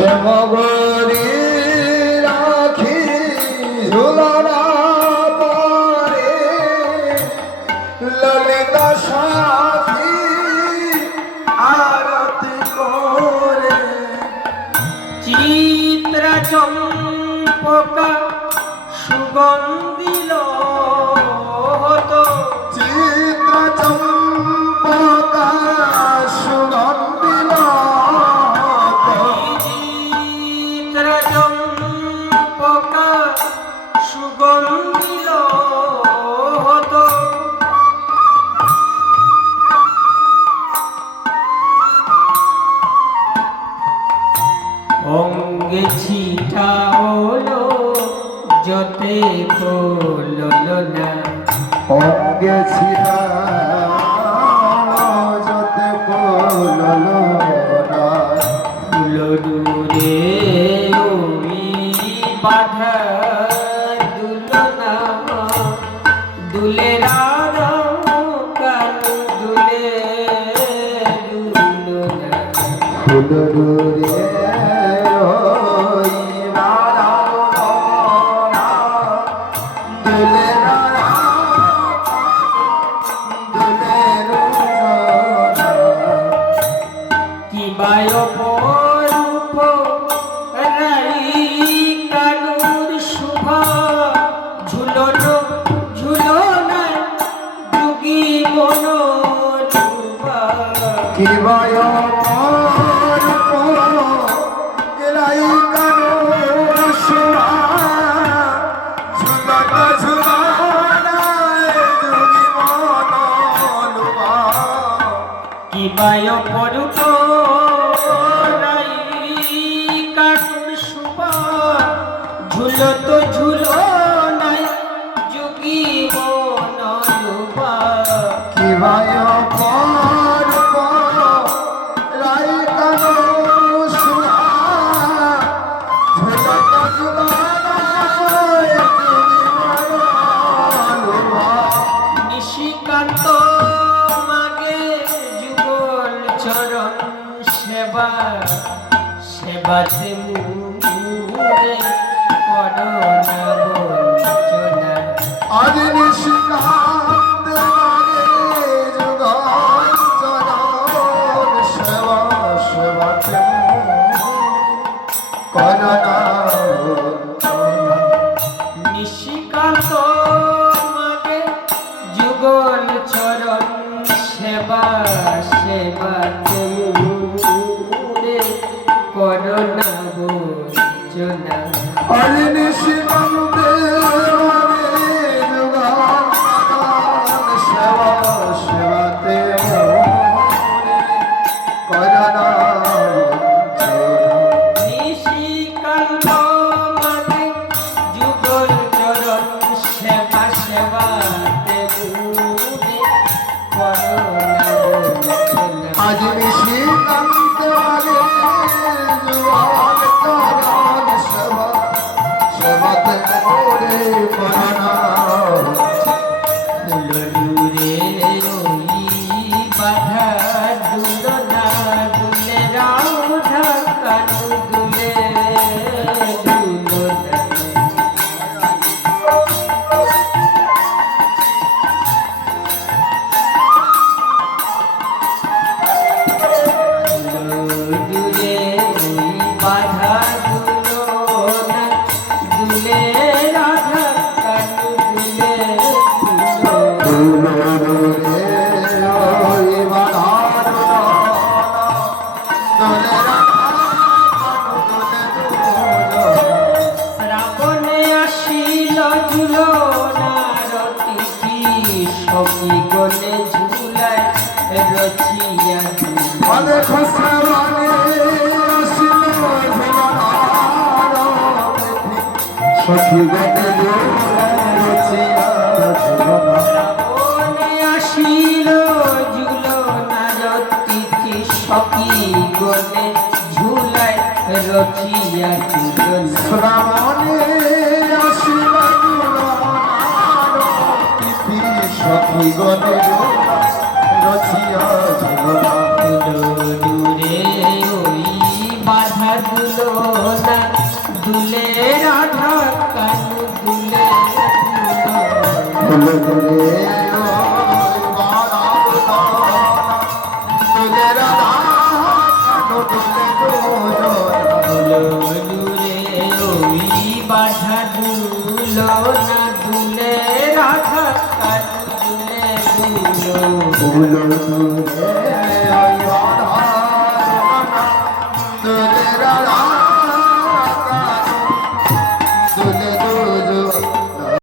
শ্যামগরি রাখি ঝুলনা পরে ললিতা সাথী আরতি করে চিত্র চম্পকা সুগন্ধিল হতো চিত্র চম্পকা সুগন্ধিল চিত্র চম্পকা সুগন্ধিল হতো অঙ্গে ছিটা হলো যতে হলো না অঙ্গে ছিলা যতে বলল না ফুল দূরে ওই বাধা দুলনা দুলে রাধা কানু দুলে দুলনা ফুল দূরে ওই বারানা দুলে রাধা দুলে রুজনা কি বায় পরূপ রাই কানুর শুভা ঝুলন ঝুলনায় যোগী মন ডুবা কিবায় এলাই কানো সুরা ঝুলক ঝুলানায় যোগী মন লুবা কি বায় পরূপ রাই কানুর শুভা ঝুলত ঝুলনায় যোগী মন ডুবা কিবায় রাই কানো সুরা ঝুলক ঝুলানায় যোগী মন লুবা নিশিকান্ত মাগে যুগল চরণ সেবা সেবাতে মুরে করোনা বঞ্চনা আজ নিশিকান্ত মাগে যুগল চরণ সেবা সেবাতে করুণা নিশিকান্ত মাগে যুগল চরণ সেবা সেবাতে মুরে করোনা বঞ্চনা আজ নিশিকান্তে মাগে যুগল চরণ সেবা সেবাতে করুণা নিশিকান্ত মাগে যুগল চরণ সেবা সেবাতে মুরে করোনা বঞ্চনা আজ নিশিকান্ত মাগে যুগল চরণ সেবা সেবাতে মোরে করুণা দূরে ওই বাধা দুলনা দুলে রাধা কানু দুলে দুলনা দূরে ওই বাধা দুলনা দুলে রাধা কানু দুলে দুলনা শ্রাবণে আসিল ঝুলনার তিথি সখী গলে ঝুলায় রচিয়া শ্রাবণে আসিল ঝুলনার তিথি সখী গলে ঝুলায় রচিয়া ঝুলনা সখী গণে রচিয়া ঝুলনা দূরে ওই বাধা দুল দুলো না দুলে রাধা কানু দুলে দুলে দুলে ওই দুলে রাধা দুলে দুলো দুলে ওই বাধা দুলো না দুলে রাধা কানু দুলে দুলো দুলে